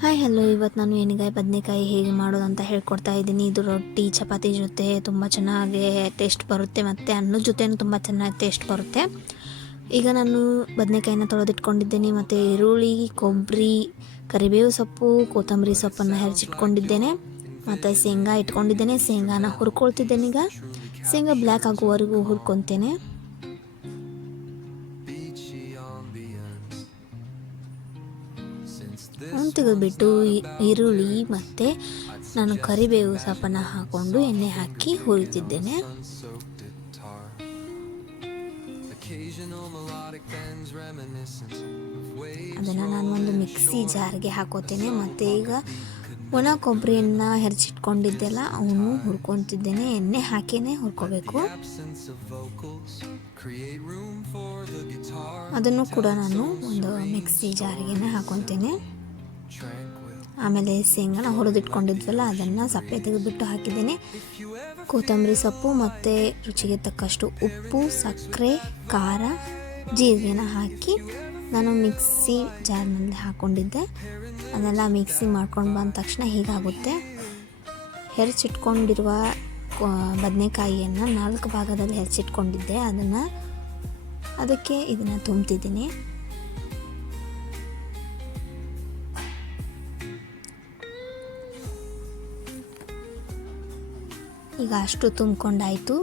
Hi hello, ಇವತ್ತು ನಾನು ಎಣ್ಣೆಗಾಯಿ ಬದನೆಕಾಯಿ ಹೇಗೆ ಮಾಡೋದು ಅಂತ ಹೇಳ್ಕೊಡ್ತಾ ಇದ್ದೀನಿ. ಇದು ರೊಟ್ಟಿ ಚಪಾತಿ ಜೊತೆ ತುಂಬ ಚೆನ್ನಾಗಿ ಟೇಸ್ಟ್ ಬರುತ್ತೆ ಮತ್ತು ಅನ್ನದ ಜೊತೆನೂ ತುಂಬ ಚೆನ್ನಾಗಿ ಟೇಸ್ಟ್ ಬರುತ್ತೆ. ಈಗ ನಾನು ಬದನೆಕಾಯಿನ ತೊಳೆದಿಟ್ಕೊಂಡಿದ್ದೇನೆ ಮತ್ತು ಈರುಳ್ಳಿ, ಕೊಬ್ಬರಿ, ಕರಿಬೇವು ಸೊಪ್ಪು, ಕೊತ್ತಂಬರಿ ಸೊಪ್ಪನ್ನು ಹೆಚ್ಚಿಟ್ಕೊಂಡಿದ್ದೇನೆ ಮತ್ತು ಶೇಂಗಾ ಇಟ್ಕೊಂಡಿದ್ದೇನೆ. ಶೇಂಗಾನ ಹುರ್ಕೊಳ್ತಿದ್ದೇನೆ. ಈಗ ಶೇಂಗಾ ಬ್ಲ್ಯಾಕ್ ಆಗುವವರೆಗೂ ಹುರ್ಕೊತೇನೆ. ತೆಗೆದುಬಿಟ್ಟು ಈರುಳ್ಳಿ ಮತ್ತು ನಾನು ಕರಿಬೇವು ಸೊಪ್ಪನ್ನು ಹಾಕ್ಕೊಂಡು ಎಣ್ಣೆ ಹಾಕಿ ಹುರಿತಿದ್ದೇನೆ. ಅದನ್ನು ನಾನು ಒಂದು ಮಿಕ್ಸಿ ಜಾರ್ಗೆ ಹಾಕೋತೇನೆ. ಮತ್ತು ಈಗ ಒಣ ಕೊಬ್ಬರಿಯನ್ನು ಹೆಚ್ಚಿಟ್ಕೊಂಡಿದ್ದೆಲ್ಲ ಅವನು ಹುರ್ಕೊತಿದ್ದೇನೆ. ಎಣ್ಣೆ ಹಾಕಿನೇ ಹುರ್ಕೋಬೇಕು. ಅದನ್ನು ಕೂಡ ನಾನು ಒಂದು ಮಿಕ್ಸಿ ಜಾರ್ಗೆ ಹಾಕೊತೇನೆ. ಆಮೇಲೆ ಶೇಂಗಾನ ಹುರಿದಿಟ್ಕೊಂಡಿದ್ವಲ್ಲ ಅದನ್ನು ಸಪ್ಪೆ ತೆಗೆದುಬಿಟ್ಟು ಹಾಕಿದ್ದೇನೆ. ಕೊತ್ತಂಬರಿ ಸೊಪ್ಪು ಮತ್ತು ರುಚಿಗೆ ತಕ್ಕಷ್ಟು ಉಪ್ಪು, ಸಕ್ಕರೆ, ಖಾರ, ಜೀರಿಗೆನ ಹಾಕಿ ನಾನು ಮಿಕ್ಸಿ ಜಾರ್ನಲ್ಲಿ ಹಾಕ್ಕೊಂಡಿದ್ದೆ. ಅದನ್ನೆಲ್ಲ ಮಿಕ್ಸಿ ಮಾಡ್ಕೊಂಡು ಬಂದ ತಕ್ಷಣ ಹೀಗಾಗುತ್ತೆ. ಹೆಚ್ಚಿಟ್ಕೊಂಡಿರುವ ಬದನೆಕಾಯಿಯನ್ನು 4 ಭಾಗದಲ್ಲಿ ಹೆಚ್ಚಿಟ್ಕೊಂಡಿದ್ದೆ. ಅದಕ್ಕೆ ಇದನ್ನು ತುಂಬ್ತಿದ್ದೀನಿ. ಈಗ ಅಷ್ಟು ತುಂಬಿಕೊಂಡಾಯಿತು.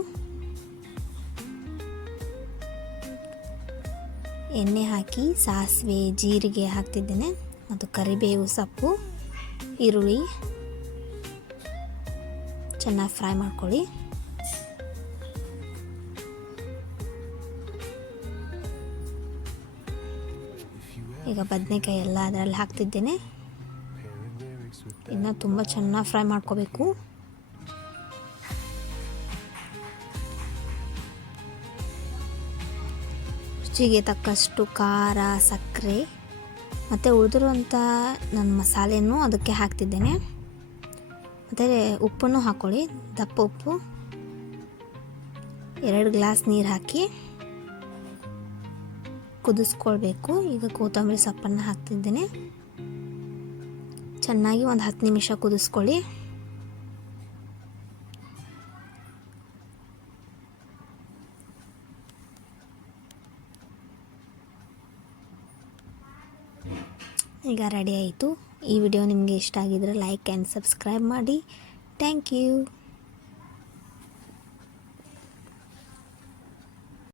ಎಣ್ಣೆ ಹಾಕಿ ಸಾಸಿವೆ, ಜೀರಿಗೆ ಹಾಕ್ತಿದ್ದೇನೆ ಮತ್ತು ಕರಿಬೇವು ಸೊಪ್ಪು, ಈರುಳ್ಳಿ ಚೆನ್ನಾಗಿ ಫ್ರೈ ಮಾಡ್ಕೊಳ್ಳಿ. ಈಗ ಬದನೆಕಾಯಿ ಎಲ್ಲ ಅದರಲ್ಲಿ ಹಾಕ್ತಿದ್ದೇನೆ. ಇನ್ನು ತುಂಬ ಚೆನ್ನಾಗಿ ಫ್ರೈ ಮಾಡ್ಕೋಬೇಕು. ರುಚಿಗೆ ತಕ್ಕಷ್ಟು ಖಾರ, ಸಕ್ಕರೆ ಮತ್ತು ಉಳಿದಿರುವಂಥ ನನ್ನ ಮಸಾಲೆನೂ ಅದಕ್ಕೆ ಹಾಕ್ತಿದ್ದೇನೆ. ಮತ್ತು ಉಪ್ಪನ್ನು ಹಾಕ್ಕೊಳ್ಳಿ, ದಪ್ಪ ಉಪ್ಪು. 2 ಗ್ಲಾಸ್ ನೀರು ಹಾಕಿ ಕುದಿಸ್ಕೊಳ್ಬೇಕು. ಈಗ ಕೊತ್ತಂಬರಿ ಸೊಪ್ಪನ್ನು ಹಾಕ್ತಿದ್ದೇನೆ. ಚೆನ್ನಾಗಿ ಒಂದು 10 ನಿಮಿಷ ಕುದಿಸ್ಕೊಳ್ಳಿ. ಈಗ ರೆಡಿ ಆಯಿತು. ಈ ವಿಡಿಯೋ ನಿಮಗೆ ಇಷ್ಟ ಆಗಿದ್ರೆ ಲೈಕ್ ಆ್ಯಂಡ್ ಸಬ್ಸ್ಕ್ರೈಬ್ ಮಾಡಿ. Thank you.